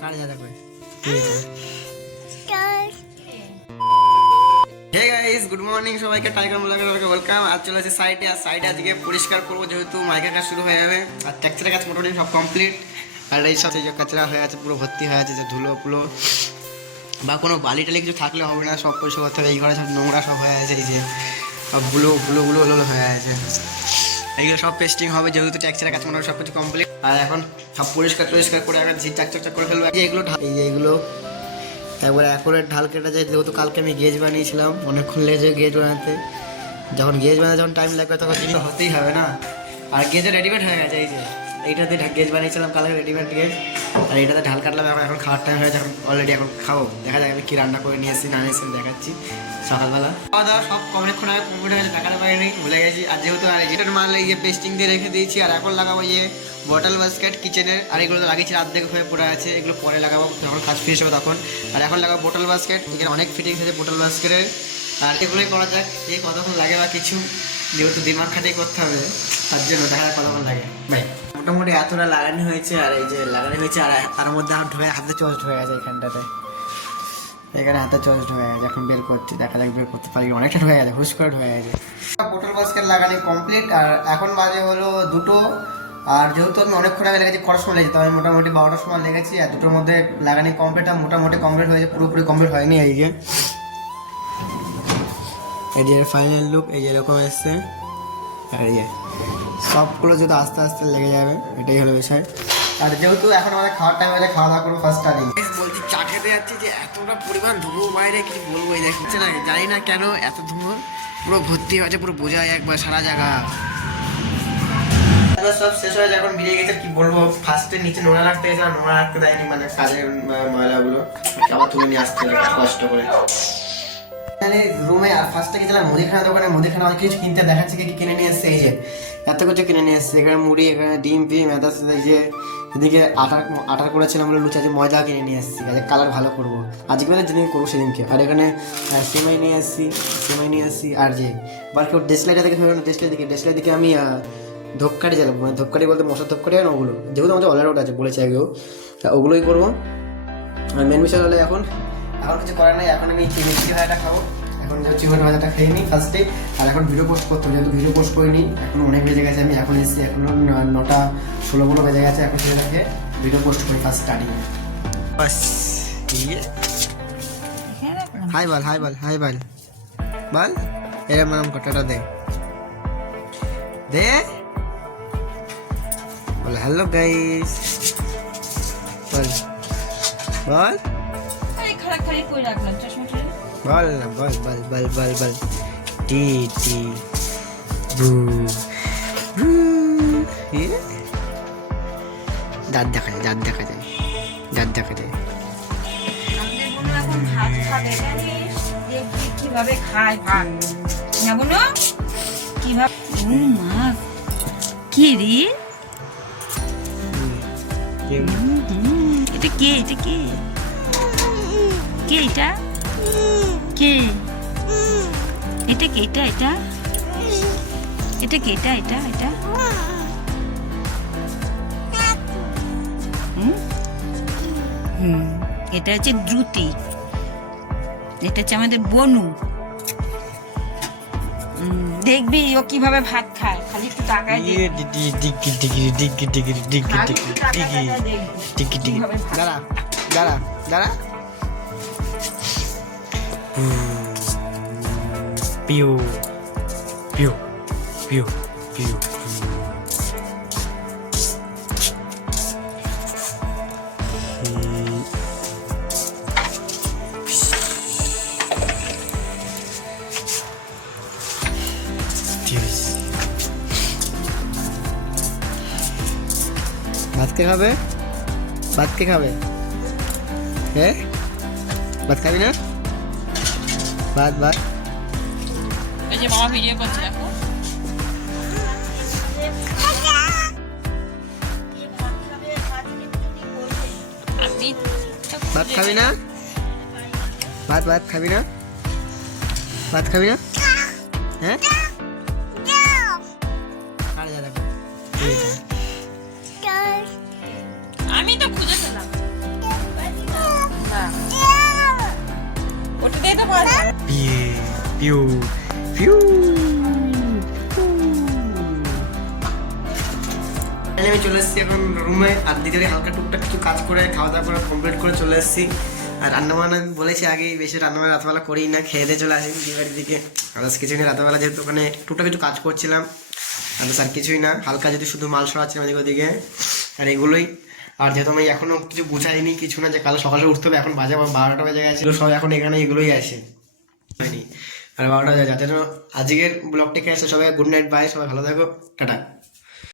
কার জায়গা করে hey guys good morning সবাইকে টাইগার ব্লগে ওয়েলকাম। আজ চলে আসছে সাইডে, আর সাইডে আজকে পরিষ্কার করবো যেহেতু মাইকের কাজ শুরু হয়ে যাবে। আর ট্যাক্সের কাজ মোটামুটি সব কমপ্লিট। আর এই সাথে যে কাচরা হয়ে আছে পুরো ভর্তি হয়ে আছে, যে ধুলো পুলো বা কোনো বালি টালি কিছু থাকলে হবে না, সব পরিষ্কার করতে হবে। এই ঘরে সব নোংরা সব হয়ে আছে, এই যে সব গুলো হয়ে আছে, এইগুলো সব পেস্টিং হবে যেহেতু ট্যাক্সের কাজ মোটামুটি সব কিছু কমপ্লিট। আর এখন সব পরিষ্কার করে এখন চাক করে ফেলবো। এই যে এগুলো একবার অ্যাকুরেট ঢাল কেটে যায়, যেহেতু কালকে আমি গেজ বানিয়েছিলাম, অনেকক্ষণ লেগেছে গেজ বানাতে। যখন গেজ বানাতে যখন টাইম লাগবে তখন জিনিস হতেই হবে না। আর গেজে রেডিমেড হয়ে গেছে, এই যে এইটাতে গেজ বানিয়েছিলাম কালকে, রেডিমেড গেজ। আর এইটাতে ঢাল কাটলাম। এখন খাওয়ার টাইম হয়েছে, এখন অলরেডি এখন খাবো। দেখা যাক আমি কী রান্না করে নিয়ে এসেছি না এসে দেখাচ্ছি সকালবেলা। খাওয়া দাওয়া সব অনেকক্ষণ আগে কমপ্লিট হয়ে গেছে, দেখাতে পারিনি, ভুলে গেছি। আর যেহেতু আর এটার মাল এই যে পেস্টিং দিয়ে রেখে দিয়েছি, আর এখন লাগাবো ইয়ে বটল বাস্কেট কিচেনের। আর এগুলো তো লাগিয়েছি অর্ধেক হয়ে পড়ে আছে, এগুলো পরে লাগাবো যখন কাজ ফিনিশ হবে তখন। আর এখন লাগাবো বোতল বাস্কেট, এখানে অনেক ফিটিংস আছে বোতল বাস্কেটের। আর এগুলোই করা যাক, এই কতক্ষণ লাগে বা কিছু, যেহেতু দিমাগ খাটিয়ে করতে হবে তার জন্য দেখা যাক কতক্ষণ লাগে। ভাই মোটামুটি এতটা লাগানো হয়েছে, আর এই যে লাগানো হয়েছে, আর তার মধ্যে আমার হাতে চোজ ঢুকে গেছে এখানটাতে, এখানে হাতে চোজ ঢুকে গেছে। এখন বের করছি, দেখা যাক বের করতে পারি। অনেকটা ঢুকে গেছে, হুশ করে ঢুকে গেছে। বোতল বাস্কেট লাগানো কমপ্লিট। আর এখন বাজে হলো 2টো। আর যেহেতু আমি অনেকক্ষণ আগে লেগেছি, করার সময় লেগেছি, তো আমি মোটামুটি 12টার সময় লেগেছি। আর 2টোর মধ্যে লাগানি কমপ্লিট, আর মোটামুটি কমপ্লিট হয়েছে, পুরোপুরি কমপ্লিট হয়নি। এই যে ফাইনাল লুক এই যে এরকম এসছে। আর এই যে সবগুলো যেহেতু আস্তে আস্তে লেগে যাবে, এটাই হলো বিষয়। আর যেহেতু এখন আমাদের খাওয়ার টাইম হয়েছে, খাওয়া দাওয়া করবো ফার্স্ট টাইম। বলছি চা খেতে যাচ্ছি, যে এতটা পরিমাণ ধুমো বাইরে কি বলবো, এই দেখছে না, জানি না কেন এত ধুমো, পুরো ভর্তি হয়েছে, পুরো বোঝায় একবার সারা জায়গা। সব শেষ হয়ে যখন বেরিয়ে গেছে, কি বলবো, ফার্স্টে নিচে নোংরা রাখতে গেছে, আর নোংরা রাখতে দেয়নি, মানে কাজের ময়লাগুলো আবার তুলে নিয়ে আসতে হবে কষ্ট করে রুমে। আর ফার্স্টে গেছিলাম মুদিখানা দোকানে, মুদিখানা অনেক কিছু কিনতে, দেখাচ্ছে কি কিনে নিয়ে এসছে। এই যে এত কিছু কিনে নিয়ে এসছে, এখানে মুড়ি, এখানে ডিম ফিম, এত যে এদিকে আটার করেছিলাম লুচি, আছে ময়দা কিনে নিয়ে এসেছি, কালার ভালো করবো আজকে যেদিন করবো সেদিনকে। আর এখানে সেমাই নিয়ে এসেছি। আর যে বার কেউ ডেসলাইটা দেখে ডেসলাই দিকে আমি ধূপকাঠি জ্বালাবো, মানে ধূপকাঠি বলতে মশার ধূপকাঠি, আর ওগুলো যেহেতু আমাদের অলরেডি আছে বলেছে আগেও, ওগুলোই করবো। আর মেন বিষয় হলে এখন কিছু করার নেই, এখন আমি চিকেন ভাজাটা খাবো। এখন চিকেন ভাজাটা খেয়ে নিই ফার্স্টে। আর এখন ভিডিও পোস্ট করতে হবে, যেহেতু ভিডিও পোস্ট করিনি, এখন অনেক বেজে গেছে, আমি এখন এসেছি, এখনো 9টা 16 বেজে গেছে। এখন সেটা দেখে ভিডিও পোস্ট করি ফার্স্ট স্টার্টিং। বাস হাই বল এরা ম্যাডাম কটাটা দে বল হ্যালো গাইস, বল টি বু দাঁত দেখা যায়। কিভাবে খায় ভাত না বলো, কিভাবে কি রে, এটা কে এটা কে এটা কে এটা কে এটা এটা হচ্ছে দ্রুতি, এটা হচ্ছে আমাদের বনু। দেখবি ও কিভাবে ভাত খায়, খালি একটু তাকায় দাঁড়া পিউ ভাত কে খাবে হ্যাঁ, ভাত খাবি না? ভাত এই যে মামা ভিডিও করছে, দেখো ভাত খাবি না? ভাত খাবি না হ্যাঁ? আমি তো খুঁজে পেলাম। পিউ পিউ। আমি চলে এসেছি এখন রুমে, আর দিদির হালকা টুকটাক কিছু কাজ করে খাওয়া দাওয়া করে কমপ্লিট করে চলে এসেছি। আর রান্নাবান্না বলেছি আগেই, বেশি রান্নাবান্না রাতবেলা করি না, খেয়ে দিয়ে চলে আসি দিদি বাড়ির দিকে। আর কিছু নেই, রাতেবেলা যেহেতু ওখানে টুকটাক কিছু কাজ করছিলাম, আর স্যার কিছুই না, হালকা যদি শুধু মাল সরাচ্ছিলাম এদিকে ওদিকে, আর এগুলোই। আর যেহেতু আমি এখনো কিছু বুঝাইনি কিছু না, যে কাল সকালে উঠতে হবে, এখন বাজে 12টা বেজে গেছে, সব এখন এখানে এগুলোই আসে হয়নি। আর 12টা যাতে আজকের ব্লগটিকে আসে। সবাই গুড নাইট, বাই, সবাই ভালো থাকো, টাটা।